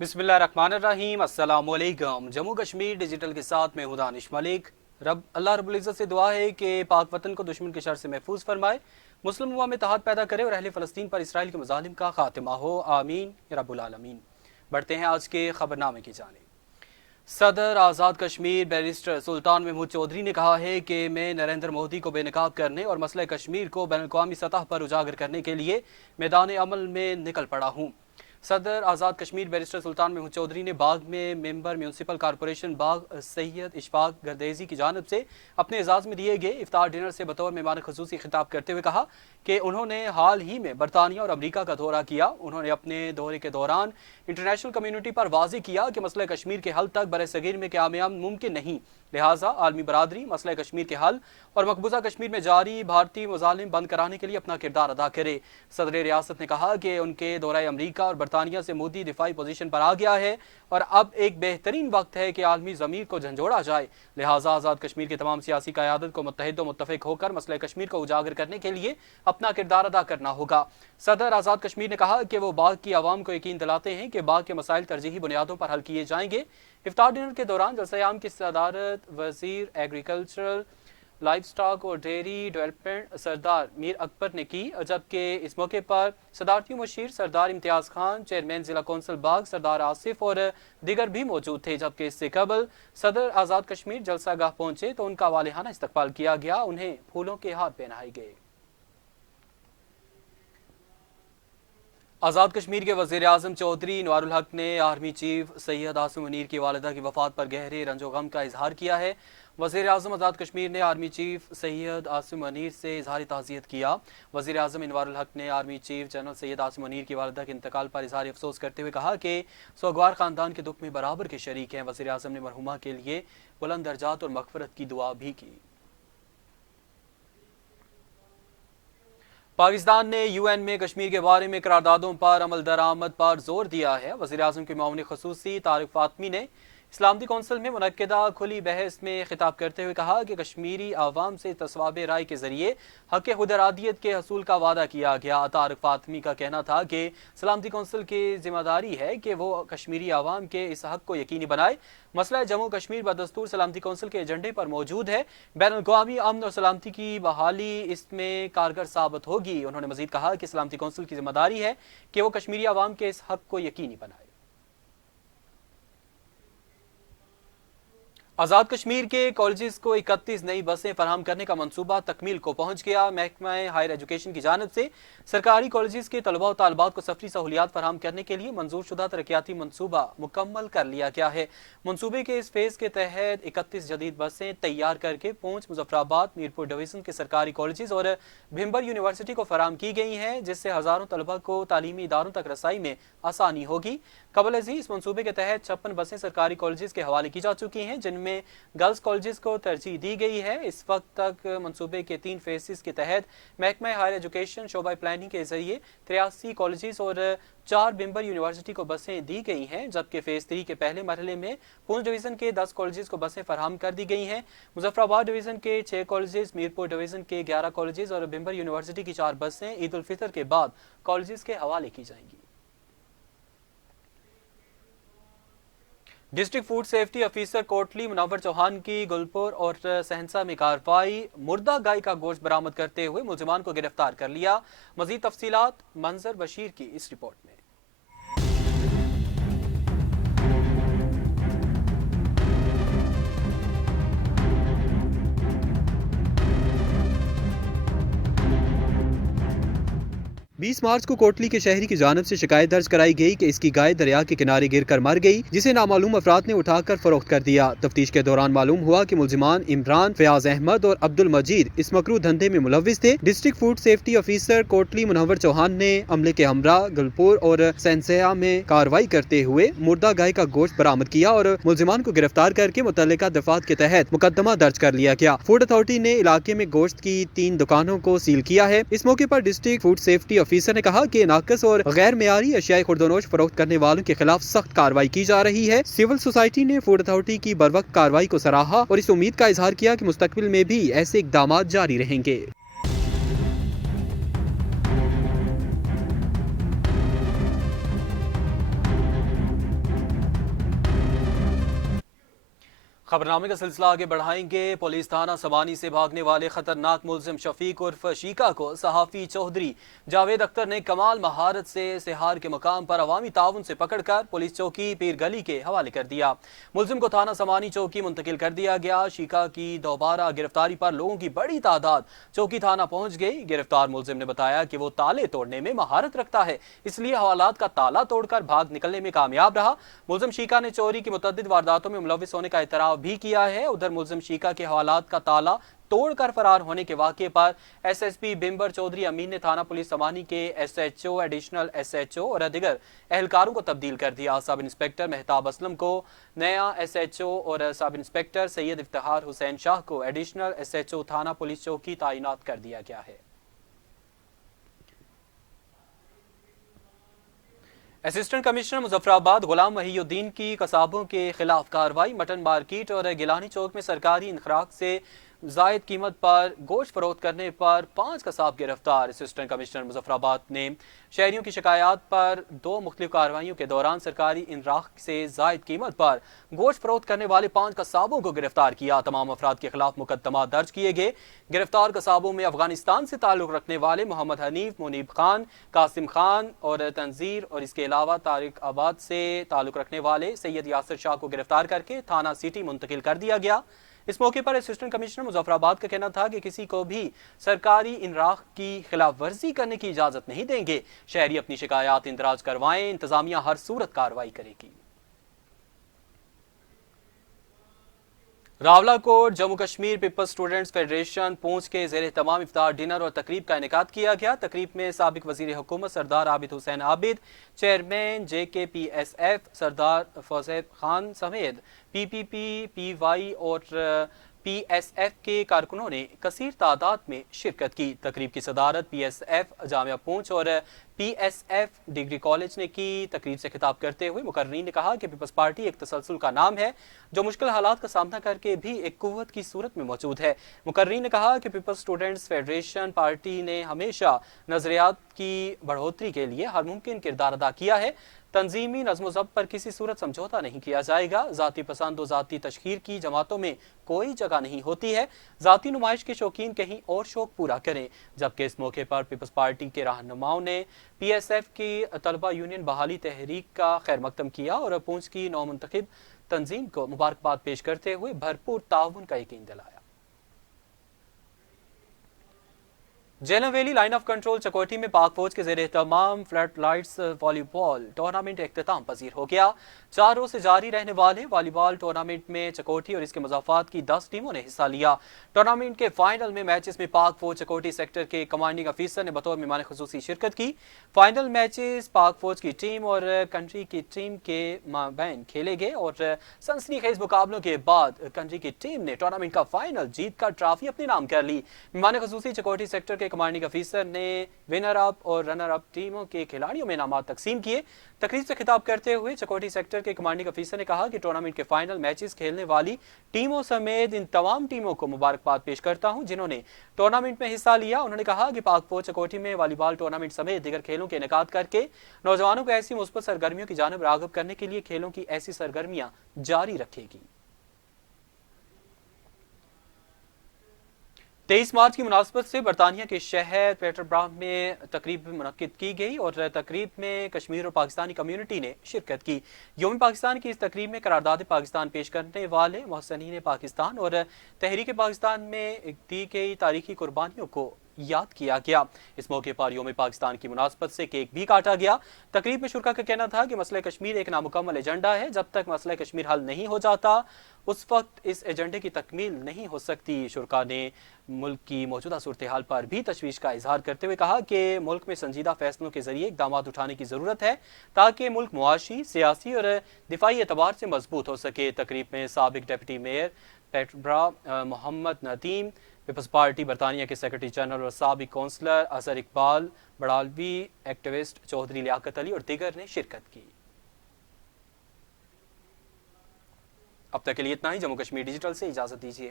बिस्मिल्लाहिर्रहमानिर्रहीम। अस्सलामुअलैकुम। जम्मू कश्मीर डिजिटल के साथ मैं हूं दानिश मलिक। अल्लाह रब्बुल इज़्ज़त से दुआ है कि पाक वतन को दुश्मन के शर से महफूज फरमाए, मुस्लिम उम्मा में इत्तेहाद पैदा करे और अहले फ़लस्तीन पर इसराइल के मज़ालिम का खात्मा हो, आमीन या रब्बुल आलमीन। बढ़ते हैं आज के खबरनामे की जानिब। सदर आज़ाद कश्मीर बैरिस्टर सुल्तान महमूद चौधरी ने कहा है कि मैं नरेंद्र मोदी को बेनकाब करने और मसला कश्मीर को बैनुल-अक़वामी सतह पर उजागर करने के लिए मैदान अमल में निकल पड़ा हूँ। सदर आज़ाद कश्मीर बैरिस्टर सुल्तान महमूद चौधरी ने बाग में मेंबर म्यूनसिपल कॉरपोरेशन बाग सैयद इशफाक गर्देजी की जानिब से अपने एजाज़ में दिए गए इफ्तार डिनर से बतौर मेहमान ख़ुसूसी खिताब करते हुए कहा कि उन्होंने हाल ही में बरतानिया और अमरीका का दौरा किया। उन्होंने अपने दौरे के दौरान इंटरनेशनल कम्यूनिटी पर वाज़ेह किया कि मसला कश्मीर के हल तक बरसगीर में क़याम मुमकिन नहीं, लिहाजा आलमी बरादरी मसला कश्मीर के हल और मकबूजा कश्मीर में जारी भारतीय मज़ालिम बंद कराने के लिए अपना किरदार अदा करे। सदर रियासत ने कहा कि उनके दौरा अमरीका और बरतानिया से मोदी दिफाई पोजीशन पर आ गया है और अब एक बेहतरीन वक्त है कि आलमी ज़मीर को झंझोड़ा जाए, लिहाजा आज़ाद कश्मीर की तमाम सियासी क़यादत को मुत्तहिद व मुत्तफ़िक होकर मसला कश्मीर को उजागर करने के लिए अपना किरदार अदा करना होगा। सदर आज़ाद कश्मीर ने कहा कि वो बाग की आवाम को यकीन दिलाते हैं कि बाग के मसाइल तरजीही बुनियादों पर हल किए जाएंगे। इफ्तार डिनर के दौरान जलसा-ए-आम की सदारत वज़ीर एग्रीकल्चरल, लाइव स्टॉक और डेयरी डेवलपमेंट सरदार मीर अकबर ने की, जबकि इस मौके पर सदारती मुशीर सरदार इम्तियाज़ खान, चेयरमैन ज़िला कौंसिल बाग सरदार आसिफ और दीगर भी मौजूद थे। जबकि इससे कबल सदर आज़ाद कश्मीर जलसागाह पहुंचे तो उनका वालिहाना इस्तकबाल किया गया, उन्हें फूलों के हार पहनाए गए। आज़ाद कश्मीर के वज़ीर आज़म चौधरी इनवारुल हक ने आर्मी चीफ सैयद आसिम मुनीर की वालिदा की वफ़ात पर गहरे रंजो गम का इजहार किया है। वज़ीर आज़म आज़ाद कश्मीर ने आर्मी चीफ सैयद आसिम मुनीर से इजहार ताज़ियत किया। वज़ीर आज़म इनवारुल हक ने army chief general Syed Asim Munir की वालिदा के इंतकाल पर इजहार अफसोस करते हुए कहा कि सोगवार ख़ानदान के दुख में बराबर के शरीक हैं। वज़ीर आज़म ने मरहुमा के लिए बुलंद दर्जात और मग़फ़िरत की दुआ भी की। पाकिस्तान ने यूएन में कश्मीर के बारे में करारदादों पर अमल दरामद पर जोर दिया है। वज़ीर आज़म के मामून ख़ुसूसी तारिक फ़ातमी ने इस्लामी कौंसिल में मुनक्किदा खुली बहस में खिताब करते हुए कहा कि कश्मीरी आवाम से तस्वाबे राय के जरिए हक़ खुद इरादियत के हसूल का वादा किया गया। तारिक फ़ातमी का कहना था कि सलामती कौंसिल की जिम्मेदारी है कि वो कश्मीरी आवाम के इस हक़ को यकीनी बनाए। मसला जम्मू कश्मीर बदस्तूर सलामती कौंसिल के एजेंडे पर मौजूद है। बैनुल-अक़वामी अमन और सलामती की बहाली इसमें कारगर साबित होगी। उन्होंने मज़ीद कहा कि सलामती कौंसिल की जिम्मेदारी है कि वो कश्मीरी आवाम के इस हक़ को यकीनी बनाए। आज़ाद कश्मीर के कॉलेजेस को 31 नई बसें फराहम करने का मंसूबा तकमील को पहुंच गया। महकमा हायर एजुकेशन की जानिब से सरकारी कॉलेजेस के तलबा और तालिबात को सफरी सहूलियात फराहम करने के लिए मंजूर शुदा तरक्याती मंसूबा मुकम्मल कर लिया गया है। मंसूबे के इस फेज़ के तहत 31 जदीद बसें तैयार करके पूंछ, मुजफ्फराबाद, मीरपुर डिवीज़न के सरकारी कॉलेजेस और भिम्बर यूनिवर्सिटी को फराहम की गई हैं, जिससे हज़ारों तलबा को तालीमी इदारों तक रसाई में आसानी होगी। कबल अज़ीं इस मंसूबे के तहत 56 बसें सरकारी कॉलेजेस के हवाले की जा चुकी हैं, जिनमें गर्ल्स कॉलेजेस को तरजीह दी गई है। इस वक्त तक मंसूबे के 3 फेसेस के तहत महकमा हायर एजुकेशन शोबा प्लानिंग के जरिए 83 कॉलेजेस और 4 भिम्बर यूनिवर्सिटी को बसें दी गई हैं, जबकि फेज 3 के पहले मरहले में पूंछ डिवीज़न के 10 कॉलेजेस को बसें फराहम कर दी गई हैं। मुजफ्फराबाद डिवीज़न के 6 कॉलेजेस, मीरपुर डिवीज़न के 11 कॉलेजेस और भिम्बर यूनिवर्सिटी की 4 बसें ईद उल फितर के बाद कॉलेजेस के हवाले की जाएंगी। District food safety officer Kotli Munawar Chauhan की गुलपुर और सहनसा में कार्रवाई। मुर्दा गाय का गोश्त बरामद करते हुए मुलजिमान को गिरफ्तार कर लिया। मजीद तफसीलात मंजर बशीर की इस रिपोर्ट में। 20 मार्च को कोटली के शहरी की जानिब से शिकायत दर्ज कराई गई कि इसकी गाय दरिया के किनारे गिर कर मर गई, जिसे नामालूम अफराद ने उठाकर फरोख्त कर दिया। तफ्तीश के दौरान मालूम हुआ कि मुलजिमान इमरान, फयाज अहमद और अब्दुल मजीद इस मकरू धंधे में मुलविस थे। District food safety officer Kotli Munawar Chauhan ने अमले के हमरा, गुलपुर और सैनसया में कार्रवाई करते हुए मुर्दा गाय का गोश्त बरामद किया और मुलजिमान को गिरफ्तार करके मुतल्लिका दफात के तहत मुकदमा दर्ज कर लिया गया। फूड अथॉरिटी ने इलाके में गोश्त की 3 दुकानों को सील किया है। इस मौके पर डिस्ट्रिक्ट फूड सेफ्टी ऑफिसर ने कहा कि नाकस और गैर मेयारी अशियाए खुर्दनोश फरोख्त करने वालों के खिलाफ सख्त कार्रवाई की जा रही है। सिविल सोसाइटी ने फूड अथॉरिटी की बरवक्त कार्रवाई को सराहा और इस उम्मीद का इजहार किया कि मुस्तकबिल में भी ऐसे इक़दामात जारी रहेंगे। खबरनामे का सिलसिला आगे बढ़ाएंगे। पुलिस थाना समानी से भागने वाले खतरनाक मुलजिम शफीक उर्फ शीका को सहाफी चौधरी जावेद अख्तर ने कमाल महारत से सिहार के मकाम पर अवामी ताउन से पकड़कर पुलिस चौकी पीर गली के हवाले कर दिया। मुलजिम को थाना समानी चौकी मुंतकिल कर दिया गया। शीका की दोबारा गिरफ्तारी पर लोगों की बड़ी तादाद चौकी थाना पहुंच गई। गिरफ्तार मुलजिम ने बताया कि वो ताले तोड़ने में महारत रखता है, इसलिए हवालात का ताला तोड़कर भाग निकलने में कामयाब रहा। मुलजिम शीका ने चोरी की मुतअद्दिद वारदातों में मुलविस होने का इतराफ भी किया है। उधर मुलजिम शीका के हवालात का ताला तोड़कर फरार होने के वाक़े पर एसएसपी बिम्बर चौधरी अमीन ने थाना पुलिस समानी के एसएचओ, एडिशनल एसएचओ और दीगर एहलकारों को तब्दील कर दिया। सब इंस्पेक्टर मेहताब असलम को नया एसएचओ और सब इंस्पेक्टर सैयद इफ्तिखार हुसैन शाह को एडिशनल एसएचओ थाना पुलिस चौकी तैनात कर दिया गया है। असिस्टेंट कमिश्नर मुजफ्फराबाद गुलाम वहीउद्दीन की कसाबों के खिलाफ कार्रवाई। मटन मार्केट और गिलानी चौक में सरकारी इंखराक से जायद कीमत पर गोश्त फरोख्त करने पर 5 कसाब गिरफ्तार। असिस्टेंट कमिश्नर मुजफ्फराबाद ने शहरियों की शिकायत पर 2 मुख्तलिफ कार्रवाइयों के दौरान सरकारी इंखराक से जायद कीमत पर गोश्त फरोख्त करने वाले 5 कसाबों को गिरफ्तार किया। तमाम अफराद के खिलाफ मुकदमा दर्ज किए गए। गिरफ्तार कसाबों में अफगानिस्तान से ताल्लुक रखने वाले मोहम्मद हनीफ, मुनीब खान, कासिम खान और तंजीर और इसके अलावा तारिक आबाद से ताल्लुक रखने वाले सैयद यासिर शाह को गिरफ्तार करके थाना सिटी मुंतकिल कर दिया गया। इस मौके पर असिस्टेंट कमिश्नर मुजफ्फराबाद का कहना था कि किसी को भी सरकारी इंराख की खिलाफ वर्जी करने की इजाजत नहीं देंगे। शहरी अपनी शिकायत इंदराज करवाएं, इंतजामिया हर सूरत कार्रवाई करेगी। Rawalakot Jammu Kashmir peoples students federation Poonch के ज़ेर तमाम इफ्तार डिनर और तकरीब का इनेकाद किया गया। तकरीब में साबिक वजीर हुकूमत सरदार आबिद हुसैन आबिद, चेयरमैन JKPSF सरदार फौजेब खान समेत PPP, PY और PSF के कारकुनों ने कसीर तादाद में शिरकत की। तकरीब की सदारत PSF जामिया पूंछ और PSF डिग्री कॉलेज ने की। तकरीब से खिताब करते हुए मुकर्रीन ने कहा कि पीपल्स पार्टी एक तसलसल का नाम है जो मुश्किल हालात का सामना करके भी एक कुव्वत की सूरत में मौजूद है। मुकर्रीन ने कहा कि पीपल्स स्टूडेंट्स फेडरेशन पार्टी ने हमेशा नजरियात की बढ़ोतरी के लिए हर मुमकिन किरदार अदा किया है। तंजीमी नज़्म ज़ब्त पर किसी सूरत समझौता नहीं किया जाएगा। ज़ाती पसंद और ज़ाती तशहीर की जमातों में कोई जगह नहीं होती है। ज़ाती नुमाइश के शौकीन कहीं और शौक पूरा करें। जबकि इस मौके पर पीपल्स पार्टी के रहनुमाओं ने PSF की तलबा यूनियन बहाली तहरीक का खैर मकदम किया और पूंछ की नौमुंतखब तंजीम को मुबारकबाद पेश करते हुए भरपूर ताउन का यकीन दिलाया। Jhelum valley line of control Chakoti में पाक फौज के ज़ेरे तमाम फ्लड लाइट्स वॉलीबॉल टूर्नामेंट इख्तिताम पजीर हो गया। 4 रोज से जारी रहने वाले वॉलीबॉल टूर्नामेंट में चकोटी और इसके मज़ाफ़ात की 10 टीमों ने हिस्सा लिया। टूर्नामेंट के फाइनल में मैचेस में पाक फौज चकोटी सेक्टर के कमांडिंग अफीसर ने बतौर मेहमान खुसूसी शिरकत की। फाइनल मैचेस पाक फौज की टीम और कंट्री की टीम के माबैन खेले गए और सनसनीखेज मुकाबलों के बाद कंट्री की टीम ने टूर्नामेंट का फाइनल जीत कर ट्रॉफी अपने नाम कर ली। मेहमान खुसूसी चकोटी सेक्टर के कमांडिंग अफीसर ने विनर अप और रनर अप टीमों के खिलाड़ियों में इनामात तकसीम किए। तकरीब से खिताब करते हुए चकोटी सेक्टर के कमांडिंग अफीसर ने कहा कि टूर्नामेंट के फाइनल मैचेस खेलने वाली टीमों समेत इन तमाम टीमों को मुबारकबाद पेश करता हूं जिन्होंने टूर्नामेंट में हिस्सा लिया। उन्होंने कहा कि पाक फौज चकोटी में वॉलीबॉल टूर्नामेंट समेत दीगर खेलों के इनेकाद करके नौजवानों को ऐसी मुस्बत सरगर्मियों की जानिब राग़िब करने के लिए खेलों की ऐसी सरगर्मियां जारी रखेगी। 23 मार्च की मुनासबत से बरतानिया के शहर पेटरब्राह में तकरीब मुनक्किद की गई और तकरीब में कश्मीर और पाकिस्तानी कम्यूनिटी ने शिरकत की। यौम पाकिस्तान की इस तकरीब में करारदाद पाकिस्तान पेश करने वाले मोहसिनीन पाकिस्तान और तहरीक पाकिस्तान में दी गई तारीखी कुर्बानियों को याद किया गया। इस मौके पर यौम पाकिस्तान की मुनासबत से केक भी काटा गया। तकरीब में शुरका का कहना था कि मसला कश्मीर एक नामुकम्मल एजेंडा है। जब तक मसला कश्मीर हल नहीं हो जाता उस वक्त इस एजेंडे की तकमील नहीं हो सकती। शुरका ने मुल्क की मौजूदा सूरत हाल पर भी तशवीश का इजहार करते हुए कहा कि मुल्क में संजीदा फैसलों के जरिए इकदाम उठाने की ज़रूरत है ताकि मुल्क मुआशी, सियासी और दिफाई एतबार से मजबूत हो सके। तकरीब में साबिक deputy mayor Peterborough Mohammad Nadeem, Peoples Party बरतानिया के सेक्रेटरी जनरल और साबिक कौंसलर अजहर इकबाल बड़ालवी, एक्टिविस्ट चौधरी लियाकत अली और दीगर ने शिरकत की। अब तक के लिए इतना ही। जम्मू कश्मीर डिजिटल से इजाज़त दीजिए।